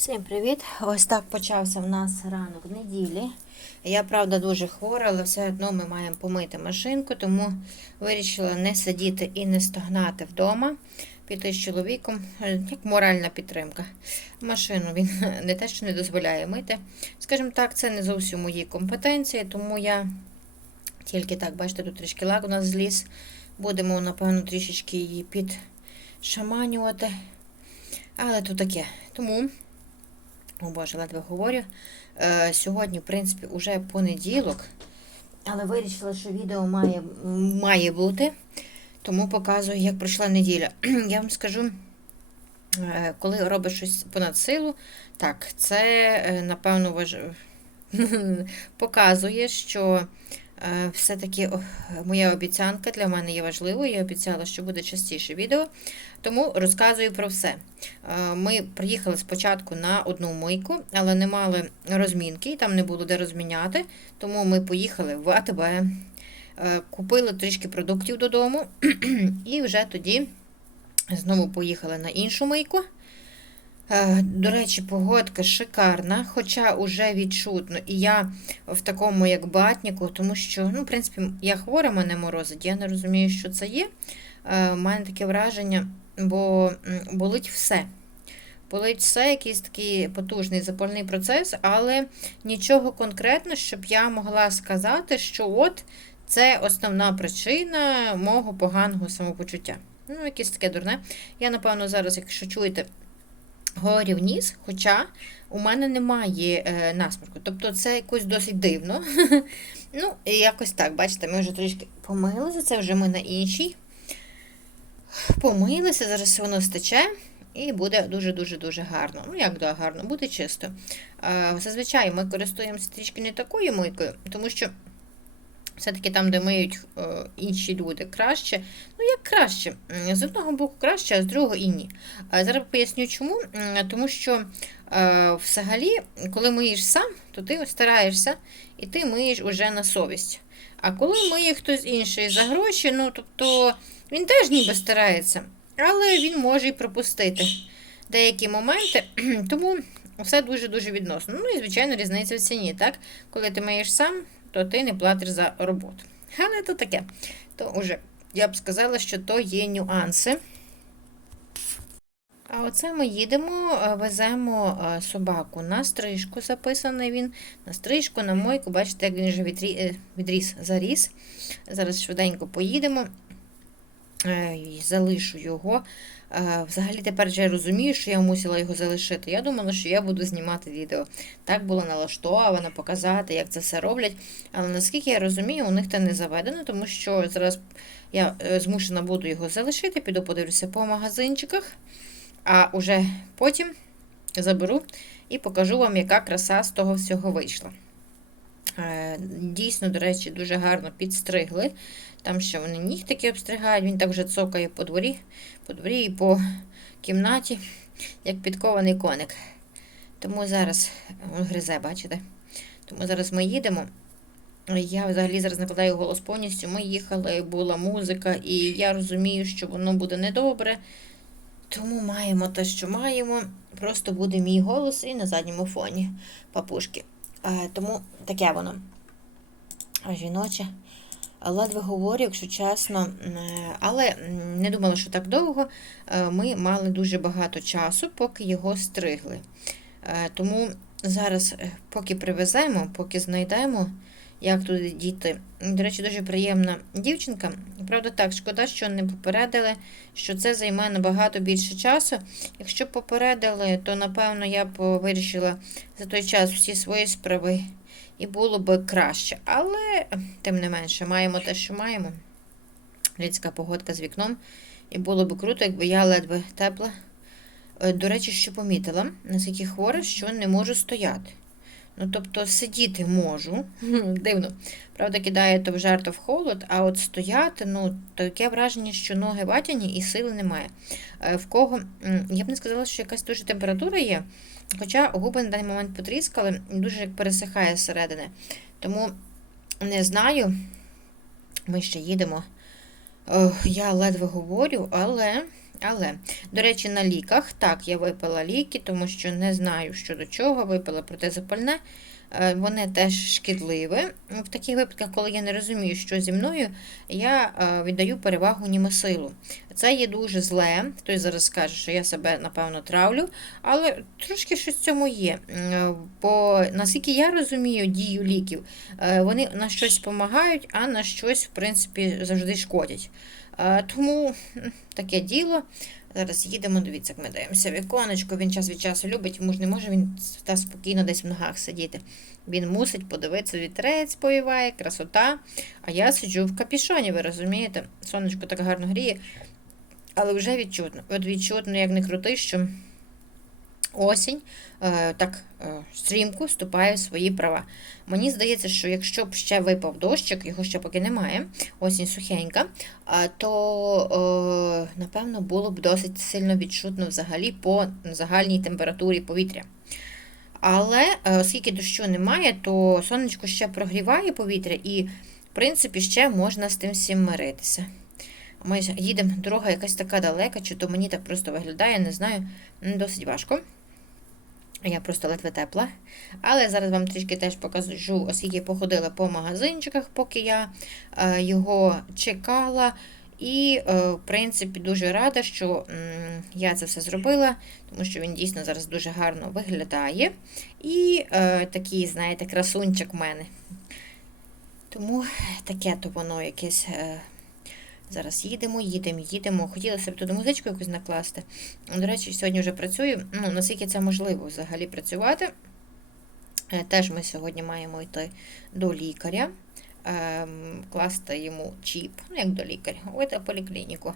Всім привіт! Ось так почався в нас ранок неділі. Я, правда, дуже хвора, але все одно ми маємо помити машинку, тому вирішила не сидіти і не стогнати вдома, піти з чоловіком, е, як моральна підтримка. Машину він не те, що не дозволяє мити. Скажімо так, це не зовсім мої компетенції, тому я тільки так, бачите, тут трішки лак у нас зліз. Будемо, напевно, трішечки її підшаманювати. Але то таке. Тому. О Боже, ледве говорю. Е, сьогодні, в принципі, уже понеділок, але вирішила, що відео має, має бути, тому показую, як пройшла неділя. Я вам скажу, е, коли робиш щось понад силу, так, це, е, напевно, важ... показує, що все-таки моя обіцянка для мене є важливою. Я обіцяла, що буде частіше відео, тому розказую про все. Е, Ми приїхали спочатку на одну мийку, але не мали розмінки, і там не було де розміняти. Тому ми поїхали в АТБ, е, купили трішки продуктів додому, і вже тоді знову поїхали на іншу мийку. Е, До речі, погодка шикарна, хоча вже відчутно, і я в такому як батніку, тому що, ну, в принципі, я хвора, мене морозить, я не розумію, що це є. У мене таке враження, бо болить все. Болить все, якийсь такий потужний запальний процес, але нічого конкретно, щоб я могла сказати, що от це основна причина мого поганого самопочуття. Ну, якесь таке дурне. Я, напевно, зараз, якщо чуєте, говорю вниз, хоча у мене немає е, насморку. Тобто це якось досить дивно. ну, і якось так, бачите, ми вже трішки помилися, це вже ми на іншій. Помилися, зараз воно стече. І буде дуже-дуже-дуже гарно. Ну, як да, гарно, буде чисто. Е, Зазвичай ми користуємося трішки не такою мийкою, тому що все-таки там, де миють е, інші люди, краще. Ну, як краще. З одного боку краще, а з другого і ні. Зараз поясню чому. Тому що е, взагалі, коли миєш сам, то ти стараєшся і ти миєш уже на совість. А коли миє хтось інший за гроші, ну тобто він теж ніби старається, але він може і пропустити деякі моменти. Тому все дуже-дуже відносно. Ну і, звичайно, різниця в ціні, так? Коли ти миєш сам, то ти не платиш за роботу. Але то таке. То вже я б сказала, що то є нюанси. А оце ми їдемо, е, веземо е, собаку на стрижку, записаний він. На стрижку, на мойку. Бачите, як він вже е, відріс, заріс. Зараз швиденько поїдемо. Залишу його. Е, Взагалі тепер вже я розумію, що я мусила його залишити. Я думала, що я буду знімати відео. Так було налаштовано, показати, як це все роблять. Але наскільки я розумію, у них це не заведено, тому що зараз я е, змушена буду його залишити, піду подивлюся по магазинчиках, а уже потім заберу і покажу вам, яка краса з того всього вийшла. Е, Дійсно, до речі, дуже гарно підстригли. Там ще вони нігтики обстригають, він так вже цокає по дворі, по дворі і по кімнаті, як підкований коник. Тому зараз О, гризе, бачите? Тому зараз ми їдемо. Я взагалі зараз накладаю голос повністю. Ми їхали, була музика, і я розумію, що воно буде недобре. Тому маємо те, що маємо. Просто буде мій голос і на задньому фоні папушки. Е, тому таке воно жіноче. Ледве говорю, якщо чесно, але не думала, що так довго. Е, Ми мали дуже багато часу, поки його стригли. Е, Тому зараз, поки привеземо, поки знайдемо, як туди діти. До речі, дуже приємна дівчинка. Правда, так, шкода, що не попередили, що це займе набагато більше часу. Якщо б попередили, то напевно я б вирішила за той час всі свої справи і було б краще. Але, тим не менше, маємо те, що маємо. Людська погодка з вікном. І було б круто, якби я ледве тепла. Е, До речі, що помітила, наскільки хвора, що не можу стояти. Ну, тобто сидіти можу. Дивно. Правда, кидає то в жар, то в холод, а от стояти, ну, таке враження, що ноги ватяні і сили немає. Е, В кого, я б не сказала, що якась дуже температура є, хоча губи на даний момент потріскали, дуже як пересихає зсередини. Тому не знаю, ми ще їдемо. Я ледве говорю, але Але, до речі, на ліках, так, я випила ліки, тому що не знаю, що до чого, випила протизапальне. Е, Вони теж шкідливі. В таких випадках, коли я не розумію, що зі мною, я е, віддаю перевагу німесилу. Це є дуже зле. Хтось зараз скаже, що я себе, напевно, травлю, але трошки щось в цьому є. Бо наскільки я розумію дію ліків, е, вони на щось допомагають, а на щось, в принципі, завжди шкодять. Е, Тому таке діло. Зараз їдемо, дивіться, як ми даємося Віконечко, він час від часу любить, йому ж не може він та спокійно десь в ногах сидіти. Він мусить подивитися, вітрець повіває, красота. А я сиджу в капішоні, ви розумієте? Сонечко так гарно гріє, але вже відчутно. От відчутно, як не крути, що осінь е, так е, стрімко вступає в свої права. Мені здається, що якщо б ще випав дощик, його ще поки немає, осінь сухенька, то, е, напевно, було б досить сильно відчутно взагалі по загальній температурі повітря. Але оскільки дощу немає, то сонечко ще прогріває повітря і, в принципі, ще можна з тим всім миритися. Ми їдемо, дорога якась така далека, чи то мені так просто виглядає, не знаю, досить важко. Я просто ледве тепла. Але зараз вам трішки теж покажу, оскільки походила по магазинчиках, поки я е, його чекала. І, е, в принципі, дуже рада, що я це все зробила, тому що він дійсно зараз дуже гарно виглядає. І е, такий, знаєте, красунчик в мене. Тому таке то воно якесь. Зараз їдемо, їдемо, їдемо. Хотілося б туди музичку якусь накласти. До речі, сьогодні вже працюю. Ну, наскільки це можливо взагалі працювати. Е, Теж ми сьогодні маємо йти до лікаря, ем, класти йому чіп, ну як до лікаря, ой, в поліклініку.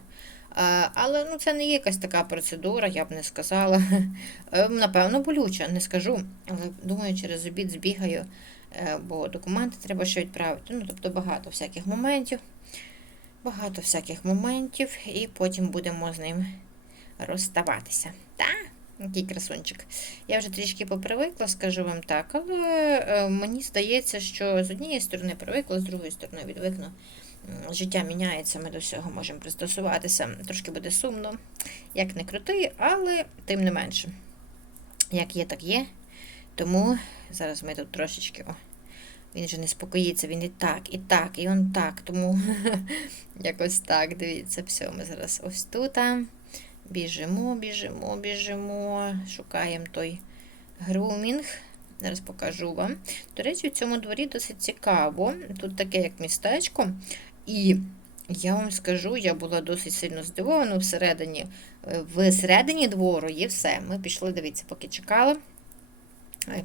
Е, Але ну, це не є якась така процедура, я б не сказала. Е, Напевно, болюча, не скажу. Але думаю, через обід збігаю, е, бо документи треба ще відправити. Ну, тобто багато всяких моментів. Багато всяких моментів, і потім будемо з ним розставатися. Та, який красунчик. Я вже трішки попривикла, скажу вам так, але е, мені здається, що з однієї сторони привикла, з другої сторони відвикну. Життя міняється, ми до всього можемо пристосуватися. Трошки буде сумно, як не крути, але тим не менше. Як є, так є. Тому зараз ми тут трошечки. Він же не спокоїться, він і так, і так, і он так. Тому якось так, дивіться, все, ми зараз ось тут. Біжимо, біжимо, біжимо, шукаємо той грумінг. Зараз покажу вам. До речі, в цьому дворі досить цікаво. Тут таке як містечко. І я вам скажу, я була досить сильно здивована всередині. е, Всередині двору є все. Ми пішли, дивіться, поки чекали.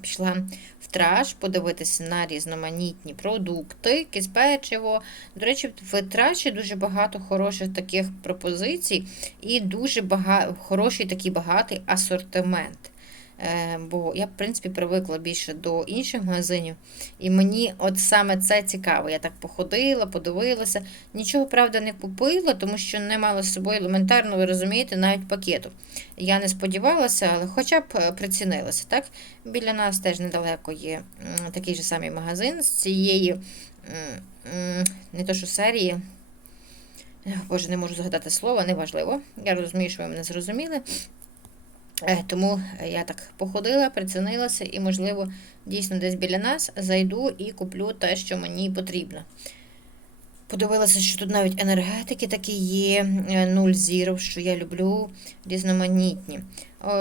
Пішла в траш подивитися на різноманітні продукти, якесь печиво. До речі, в траші дуже багато хороших таких пропозицій і дуже бага... хороший такий багатий асортимент. Е, Бо я, в принципі, привикла більше до інших магазинів, і мені от саме це цікаво. Я так походила, подивилася. Нічого, правда, не купила, тому що не мала з собою елементарно, ви розумієте, навіть пакету. Я не сподівалася, але хоча б е, прицінилася. Так? Біля нас теж недалеко є такий же самий магазин з цієї не то що серії. Боже, не можу згадати слово, неважливо. Я розумію, що ви мене зрозуміли. Е, Тому я так походила, прицінилася і, можливо, дійсно десь біля нас зайду і куплю те, що мені потрібно. Подивилася, що тут навіть енергетики такі є, е, нуль зіров, що я люблю різноманітні.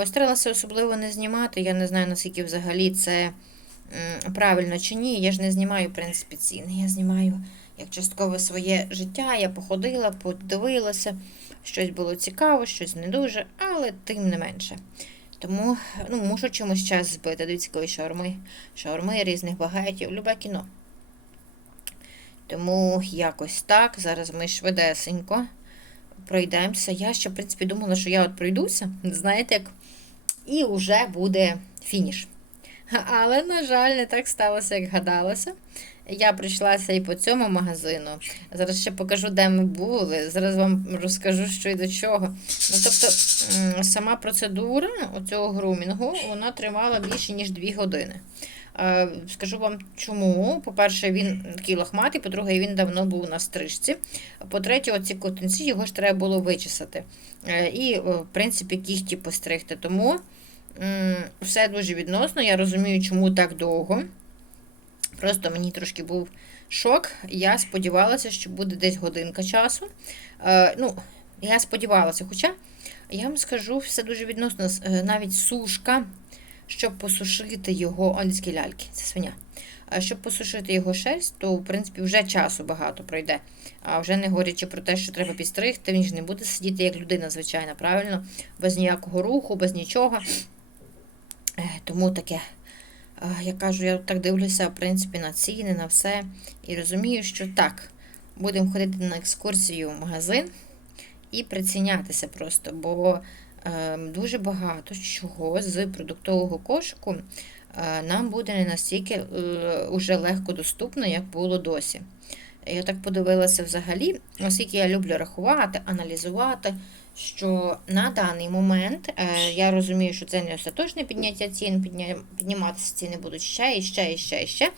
Старалася особливо не знімати. Я не знаю, наскільки взагалі це правильно чи ні. Я ж не знімаю, в принципі, ціни. Я знімаю як часткове своє життя. Я походила, подивилася, щось було цікаво, щось не дуже, але тим не менше. Тому ну, мушу чомусь час збити. Дивіться, якої шаурми, шаурми різних багатів, любе кіно. Тому якось так. Зараз ми швидесенько пройдемося. Я ще, в принципі, думала, що я от пройдуся, знаєте, як, і вже буде фініш. Але, на жаль, не так сталося, як гадалося. Я прийшлася і по цьому магазину. Зараз ще покажу, де ми були. Зараз вам розкажу, що і до чого. Ну, тобто, сама процедура цього грумінгу вона тривала більше, ніж 2 години. Е, Скажу вам чому. По-перше, він такий лохматий, по-друге, він давно був на стрижці. По-третє, оці котинці його ж треба було вичесати. Е, І, е, в принципі, кігті постригти. Тому все дуже відносно. Я розумію, чому так довго. Просто мені трошки був шок. Я сподівалася, що буде десь годинка часу. Е, ну, я сподівалася, хоча я вам скажу, все дуже відносно, е, навіть сушка, щоб посушити його, андські ляльки, це свиня. Е, Щоб посушити його шерсть, то в принципі вже часу багато пройде. А вже не говорячи про те, що треба підстригти, він ж не буде сидіти як людина, звичайно, правильно, без ніякого руху, без нічого. Е, Тому таке. Е, Я кажу, я так дивлюся, в принципі, на ціни, на все. І розумію, що так, будемо ходити на екскурсію в магазин і прицінятися просто, бо е, дуже багато чого з продуктового кошику нам буде не настільки уже легко доступно, як було досі. Я так подивилася взагалі, оскільки я люблю рахувати, аналізувати, що на даний момент е, я розумію, що це не остаточне підняття цін, підня... підніматися ціни будуть ще і ще, і ще, і ще.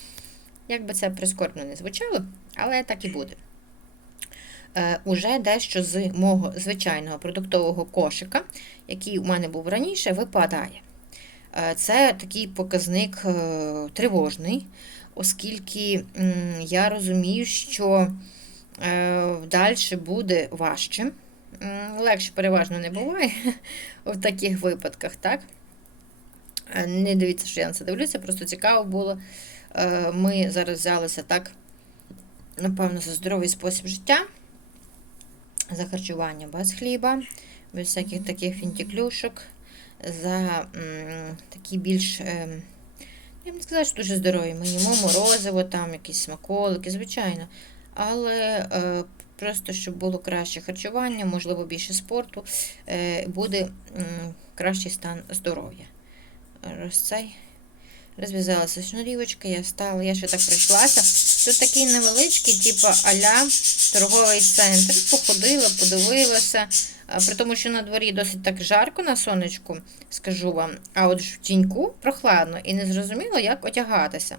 Як би це прискорбно не звучало, але так і буде. Е, уже дещо з мого звичайного продуктового кошика, який у мене був раніше, випадає. Е, Це такий показник тривожний, оскільки я розумію, що далі буде важче. Легше переважно не буває в таких випадках, так? Е, Не дивіться, що я на це дивлюся, просто цікаво було. Е, Ми зараз взялися так, напевно, за здоровий спосіб життя, за харчування без хліба, без всяких таких фінтіклюшок, за такі більш. ем, я б не сказала, що дуже здорові. Ми їмо морозиво, там якісь смаколики, звичайно. Але е, просто щоб було краще харчування, можливо, більше спорту, е, буде кращий стан здоров'я. Роз цей. Розв'язалася шнурівочка, я встала, я ще так прийшлася. Тут такий невеличкий, типу аля торговий центр. Походила, подивилася. При тому, що на дворі досить так жарко на сонечку, скажу вам. А от в тіньку прохладно і не зрозуміло, як одягатися.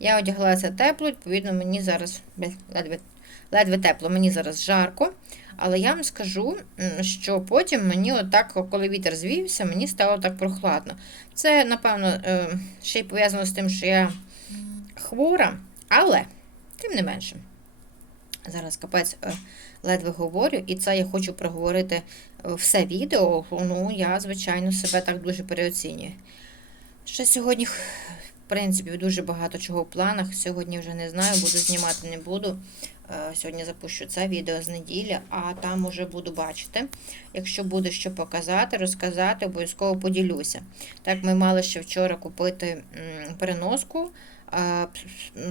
Я одяглася тепло, відповідно, мені зараз ледве, ледве тепло, мені зараз жарко. Але я вам скажу, що потім мені, отак, коли вітер звівся, мені стало так прохладно. Це, напевно, е, ще й пов'язано з тим, що я хвора, але, тим не менше, зараз капець е, ледве говорю, і це я хочу проговорити е, все відео. Ну, я, звичайно, себе так дуже переоцінюю. Ще сьогодні, в принципі, дуже багато чого в планах. Сьогодні вже не знаю, буду знімати, не буду. Е, Сьогодні запущу це відео з неділі, а там уже буду бачити. Якщо буде що показати, розказати, обов'язково поділюся. Так, ми мали ще вчора купити переноску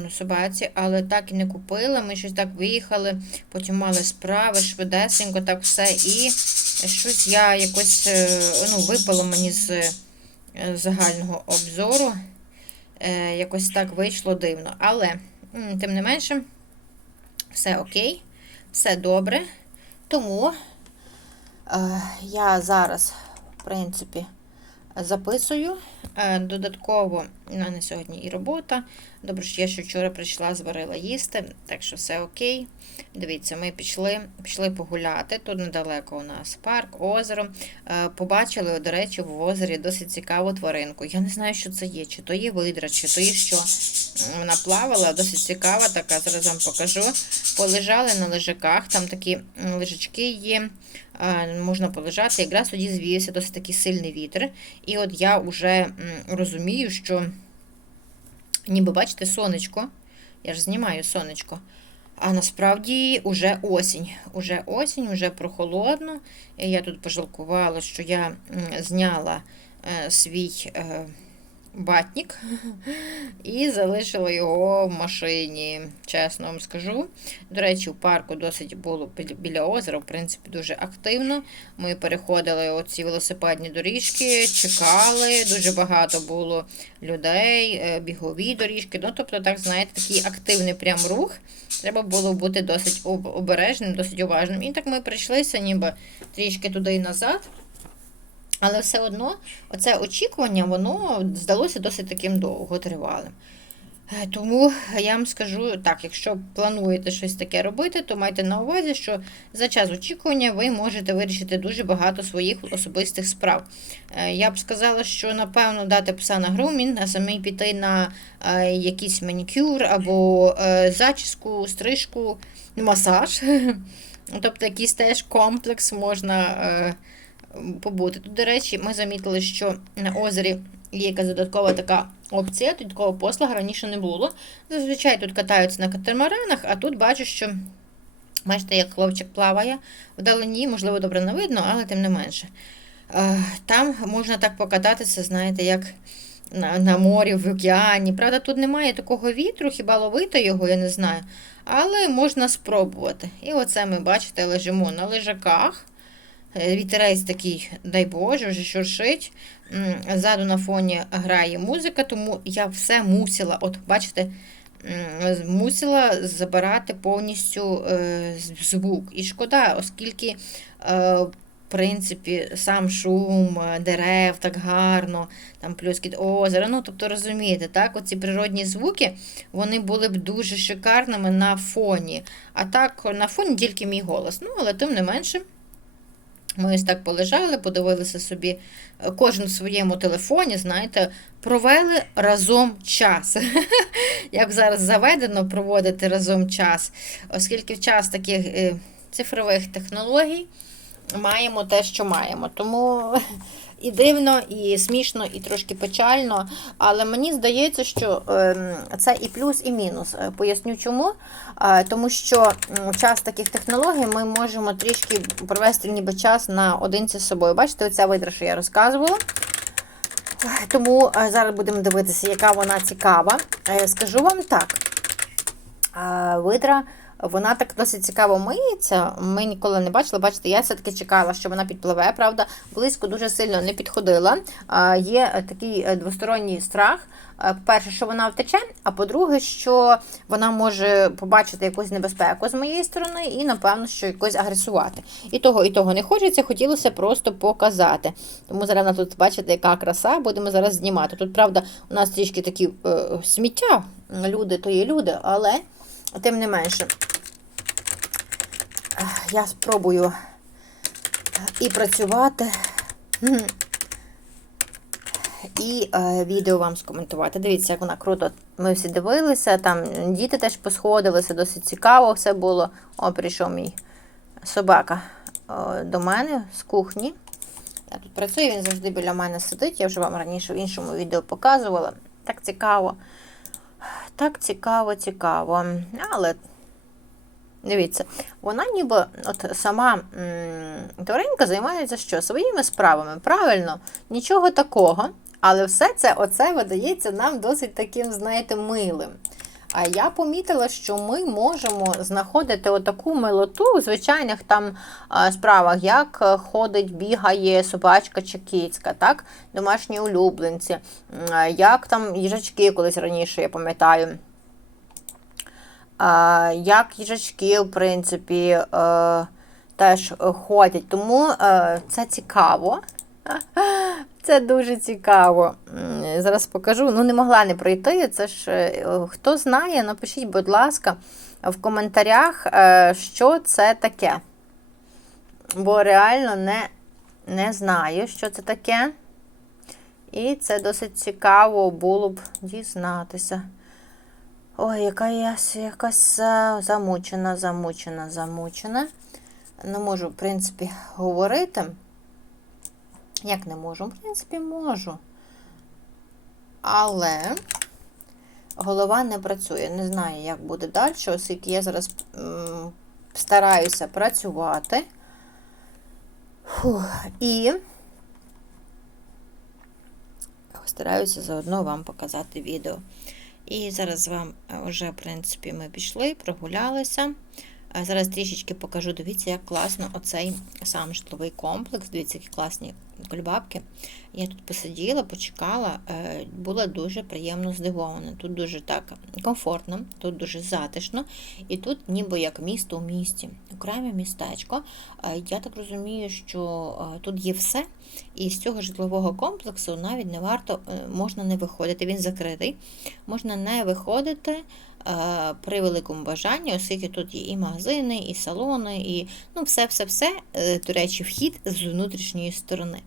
собаці, але так і не купили. Ми щось так виїхали, потім мали справи, швидесенько, так все. І щось я якось е, ну, випало мені з е, загального обзору. Е, Якось так вийшло дивно. Але, тим не менше, все окей, все добре. Тому е, я зараз, в принципі, записую. Е, додатково у мене сьогодні і робота. Добре, що я ще вчора прийшла, зварила їсти, так що все окей. Дивіться, ми пішли, пішли погуляти. Тут недалеко у нас парк, озеро. Е, побачили, до речі, в озері досить цікаву тваринку. Я не знаю, що це є, чи то є видра, чи то є що. Вона плавала, досить цікава така, зараз вам покажу. Полежали на лежаках, там такі лежачки є, можна полежати. Якраз тоді звівся досить такий сильний вітер. І от я вже розумію, що ніби бачите, сонечко. Я ж знімаю сонечко. А насправді уже осінь. Уже осінь, уже прохолодно. Я тут пожалкувала, що я зняла е, свій батник і залишила його в машині, чесно вам скажу. До речі, у парку досить було біля- озера, в принципі, дуже активно. Ми переходили оці велосипедні доріжки, чекали, дуже багато було людей, е, бігові доріжки. Ну, тобто, так, знаєте, такий активний прям рух. Треба було бути досить об- обережним, досить уважним. І так ми прийшлися, ніби трішки туди і назад. Але все одно оце очікування, воно здалося досить таким довготривалим. Е, Тому я вам скажу так, якщо плануєте щось таке робити, то майте на увазі, що за час очікування ви можете вирішити дуже багато своїх особистих справ. Е, Я б сказала, що напевно дати пса на грумінг, а самі піти на е, якийсь манікюр або зачіску, стрижку, масаж. Тобто якийсь теж комплекс можна побути. Тут, до речі, ми замітили, що на озері є якась додаткова така опція, тут такого послуга раніше не було. Зазвичай тут катаються на катамаранах, а тут бачу, що бачите, як хлопчик плаває вдалині, можливо, добре не видно, але тим не менше. Е, Там можна так покататися, знаєте, як на, на морі, в океані. Правда, тут немає такого вітру, хіба ловити його, я не знаю. Але можна спробувати. І оце ми, бачите, лежимо на лежаках. Е, Вітерець такий, дай Боже, вже шуршить. Ззаду на фоні грає музика, тому я все мусила, от бачите, мусила забирати повністю е, звук. І шкода, оскільки, е, в принципі, сам шум дерев так гарно, там плюскіт озера. Ну, тобто, розумієте, так, оці природні звуки вони були б дуже шикарними на фоні. А так, на фоні тільки мій голос. Ну, але тим не менше. Ми ось так полежали, подивилися собі е, кожен в своєму телефоні, знаєте, провели разом час. Як зараз заведено проводити разом час, оскільки в час таких е, цифрових технологій маємо те, що маємо. Тому і дивно, і смішно, і трошки печально. Але мені здається, що ем, це і плюс, і мінус. Е, Поясню чому. Е, Тому що в час таких технологій ми можемо трішки провести ніби час наодинці з собою. Бачите, оця видра, що я розказувала. Тому е, зараз будемо дивитися, яка вона цікава. Скажу вам так. Видра, вона так досить цікаво миється. Ми ніколи не бачили. Бачите, я все-таки чекала, що вона підпливе. Правда, близько дуже сильно не підходила. Е, Є такий е, двосторонній страх. Е, По-перше, що вона втече, а по-друге, що вона може побачити якусь небезпеку з моєї сторони і, напевно, що якось агресувати. І того, і того не хочеться, хотілося просто показати. Тому зараз тут, бачите, яка краса, будемо зараз знімати. Тут, правда, у нас трішки такі е, сміття, люди то є люди, але тим не менше. Е, Я спробую і працювати. І е, відео вам скоментувати. Дивіться, як вона круто. Ми всі дивилися, там діти теж посходилися, досить цікаво все було. О, прийшов мій собака е, до мене з кухні. Я тут працюю, він завжди біля мене сидить. Я вже вам раніше в іншому відео показувала. Так цікаво. Так цікаво, цікаво. Але дивіться, вона ніби от сама тваринка займається що? Своїми справами. Правильно, нічого такого. Але все це оце видається нам досить таким, знаєте, милим. А я помітила, що ми можемо знаходити отаку милоту у звичайних там справах, як е, ходить, бігає собачка чи кицька, так? домашні улюбленці, як там їжачки колись раніше, я пам'ятаю. Як їжачки, в принципі, е, теж ходять. Тому е, це цікаво. Це дуже цікаво. Зараз покажу. Ну, не могла не пройти. Це ж е, хто знає, напишіть, будь ласка, в коментарях, що це таке. Бо реально не, не знаю, що це таке. І це досить цікаво було б дізнатися. Ой, яка я якась замучена, замучена, замучена. Не можу, в принципі, говорити. Як не можу? В принципі, можу. Але голова не працює. Не знаю, як буде далі, оскільки я зараз м, стараюся працювати. Фух. І стараюся заодно вам показати відео. І зараз вам е, вже, в принципі, ми пішли, прогулялися. Зараз трішечки покажу, дивіться, як класно оцей сам житловий комплекс. Дивіться, які класні кульбабки. Я тут посиділа, почекала, е, була дуже приємно здивована. Тут дуже так комфортно, тут дуже затишно, і тут ніби як місто у місті. окреме містечко. Е, Я так розумію, що е, тут є все, і з цього житлового комплексу навіть не варто можна не виходити. Він закритий, можна не виходити при великому бажанні, оскільки тут є і магазини, і салони, і ну, все-все-все. До речі, вхід з внутрішньої сторони.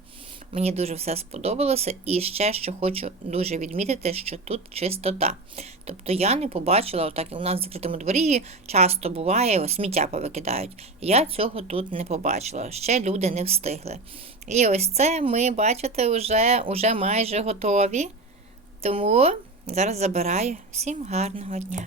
Мені дуже все сподобалося. І ще що хочу дуже відмітити, що тут чистота. Тобто я не побачила, отак у нас в закритому дворі часто буває, сміття повикидають. Я цього тут не побачила. Ще люди не встигли. І ось це ми, бачите, вже, вже майже готові. Тому зараз забираю. Всім гарного дня!